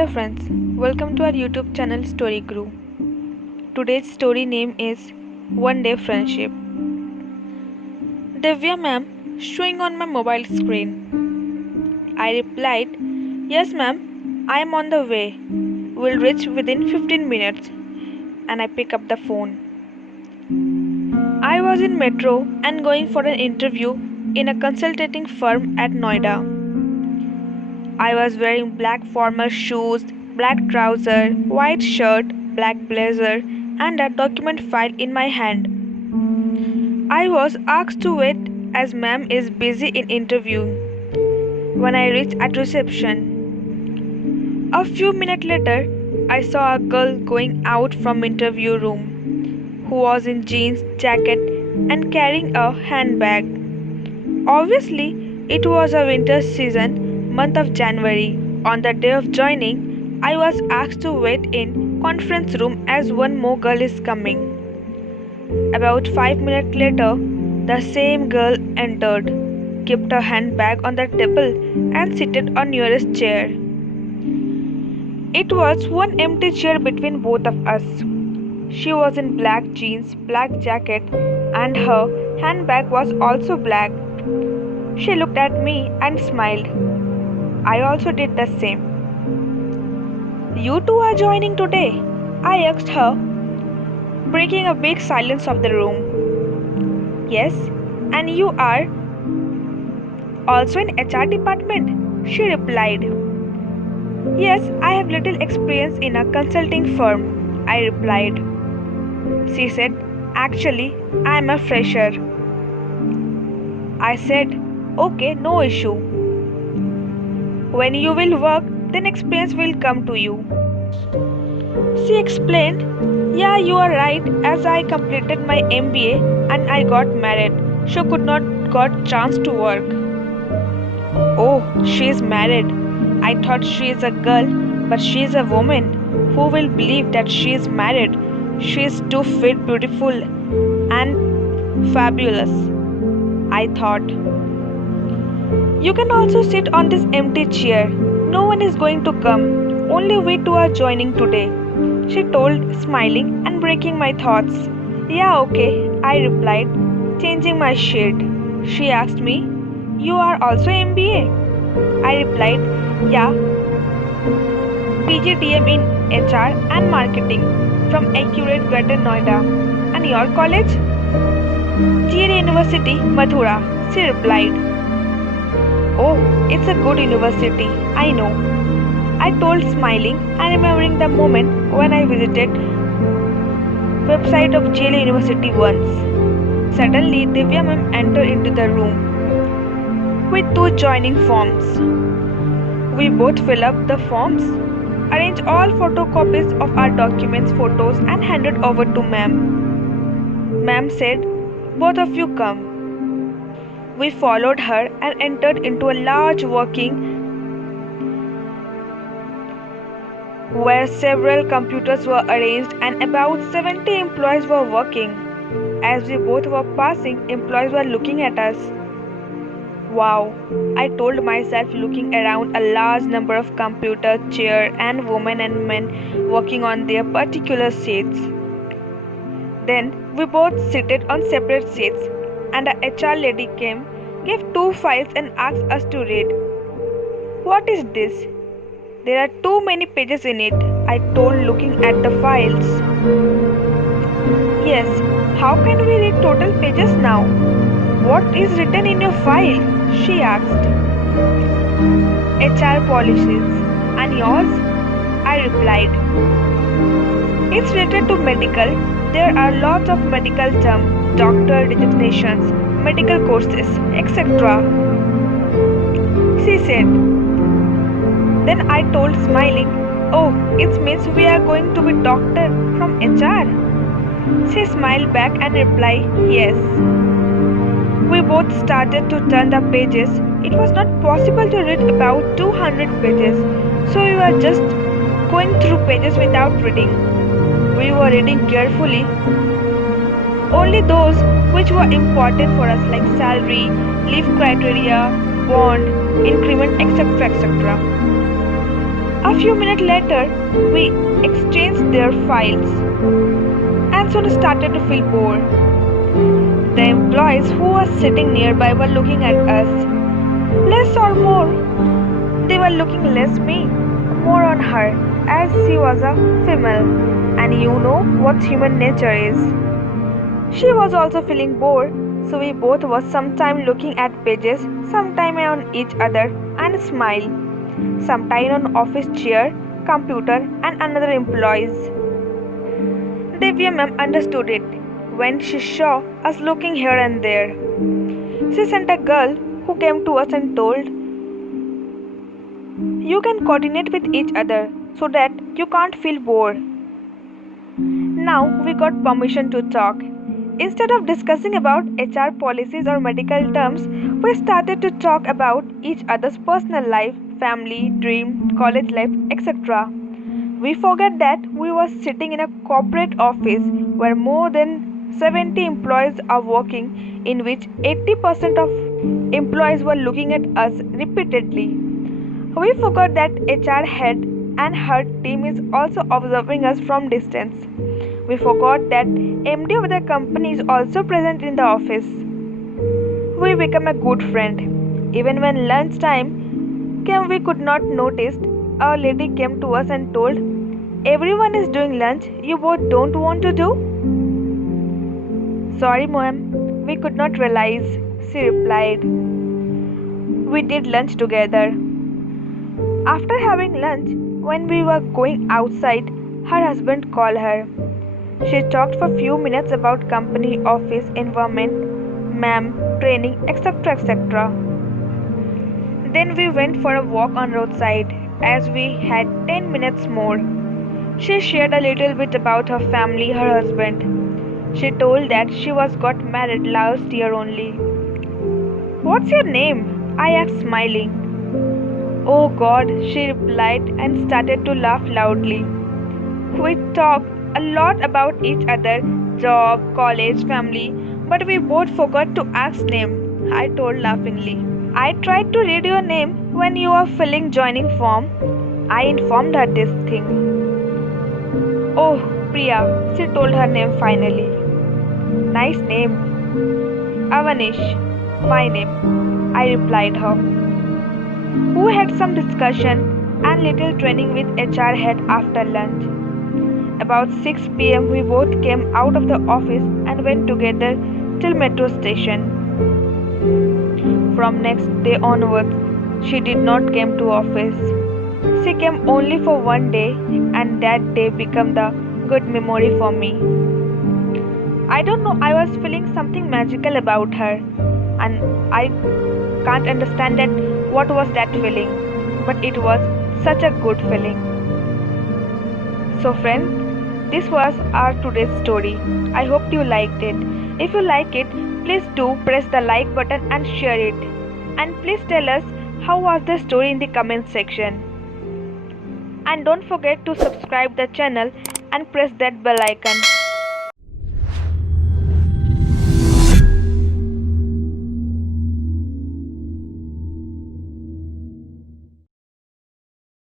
Hello friends, welcome to our YouTube channel Story Crew. Today's story name is One Day Friendship. Divya ma'am, showing on my mobile screen. I replied, Yes ma'am, I am on the way. Will reach within 15 minutes. And I pick up the phone. I was in metro and going for an interview in a consulting firm at Noida. I was wearing black formal shoes, black trouser, white shirt, black blazer, and a document file in my hand. I was asked to wait as ma'am is busy in interviewing. When I reached at reception, a few minutes later, I saw a girl going out from interview room who was in jeans jacket and carrying a handbag. Obviously, it was a winter season, month of January. On the day of joining, I was asked to wait in conference room as one more girl is coming. About 5 minutes later, the same girl entered, kept her handbag on the table and seated on nearest chair. It was one empty chair between both of us. She was in black jeans, black jacket, and her handbag was also black. She looked at me and smiled. I also did the same. You two are joining today? I asked her, breaking a big silence of the room. Yes, and you are also in HR department? She replied. Yes, I have little experience in a consulting firm, I replied. She said, Actually, I am a fresher. I said, Okay, no issue. When you will work, then experience will come to you. She explained, Yeah, you are right, as I completed my MBA and I got married, so could not got chance to work. Oh, she is married. I thought she is a girl, but she is a woman. Who will believe that she is married? She is too fit, beautiful, and fabulous, I thought. You can also sit on this empty chair. No one is going to come. Only we two are joining today, she told, smiling and breaking my thoughts. Yeah, okay, I replied, changing my shirt. She asked me, You are also MBA? I replied, Yeah, PGDM in HR and Marketing from Accurate Greater Noida. And your college? GL University, Mathura, she replied. Oh, it's a good university, I know, I told, smiling and remembering the moment when I visited website of GL University once. Suddenly, Divya ma'am entered into the room with two joining forms. We both fill up the forms, arrange all photocopies of our documents, photos and handed over to ma'am. Ma'am said, Both of you come. We followed her and entered into a large working where several computers were arranged and about 70 employees were working. As we both were passing, employees were looking at us. Wow, I told myself, looking around a large number of computer, chair and women and men working on their particular seats. Then we both seated on separate seats and a HR lady came, gave two files and asked us to read. What is this? There are too many pages in it, I told, looking at the files. Yes, how can we read total pages now? What is written in your file? She asked. HR policies. And yours? I replied. It's related to medical. There are lots of medical terms, doctor designations, medical courses, etc. She said. Then I told, smiling, Oh, it means we are going to be doctor from HR. She smiled back and replied, Yes. We both started to turn the pages. It was not possible to read about 200 pages, so we were just going through pages without reading. We were reading carefully only those which were important for us, like salary, leave criteria, bond, increment, etc. etc. A few minutes later, we exchanged their files and soon started to feel bored. The employees who were sitting nearby were looking at us. Less or more, they were looking less me, more on her, as she was a female. And you know what human nature is. She was also feeling bored, so we both was sometime looking at pages, sometime on each other and smile, sometime on office chair, computer and another employees. Divya ma'am understood it when she saw us looking here and there. She sent a girl who came to us and told, "You can coordinate with each other so that you can't feel bored." Now we got permission to talk. Instead of discussing about HR policies or medical terms, we started to talk about each other's personal life, family, dream, college life, etc. We forgot that we were sitting in a corporate office where more than 70 employees are working, in which 80% of employees were looking at us repeatedly. We forgot that HR head and her team is also observing us from distance. We forgot that MD of the company is also present in the office. We became a good friend. Even when lunchtime came, we could not notice. A lady came to us and told, "Everyone is doing lunch. You both don't want to do?" "Sorry, ma'am. We could not realize," she replied. We did lunch together. After having lunch, when we were going outside, her husband called her. She talked for few minutes about company, office, environment, ma'am, training, etc. etc. Then we went for a walk on roadside as we had 10 minutes more. She shared a little bit about her family, her husband. She told that she was got married last year only. "What's your name?" I asked, smiling. "Oh God," she replied and started to laugh loudly. We talked a lot about each other, job, college, family, but we both forgot to ask name, I told laughingly. "I tried to read your name when you were filling joining form." I informed her this thing. "Oh, Priya," she told her name finally. "Nice name." "Avanish, my name," I replied her. We had some discussion and little training with HR head after lunch. About 6 p.m. we both came out of the office and went together till metro station. From next day onwards, she did not come to office. She came only for one day, and that day became the good memory for me. I don't know, I was feeling something magical about her, and I can't understand that what was that feeling, but it was such a good feeling. So friends, this was our today's story. I hope you liked it. If you like it, please do press the like button and share it. And please tell us how was the story in the comment section. And don't forget to subscribe the channel and press that bell icon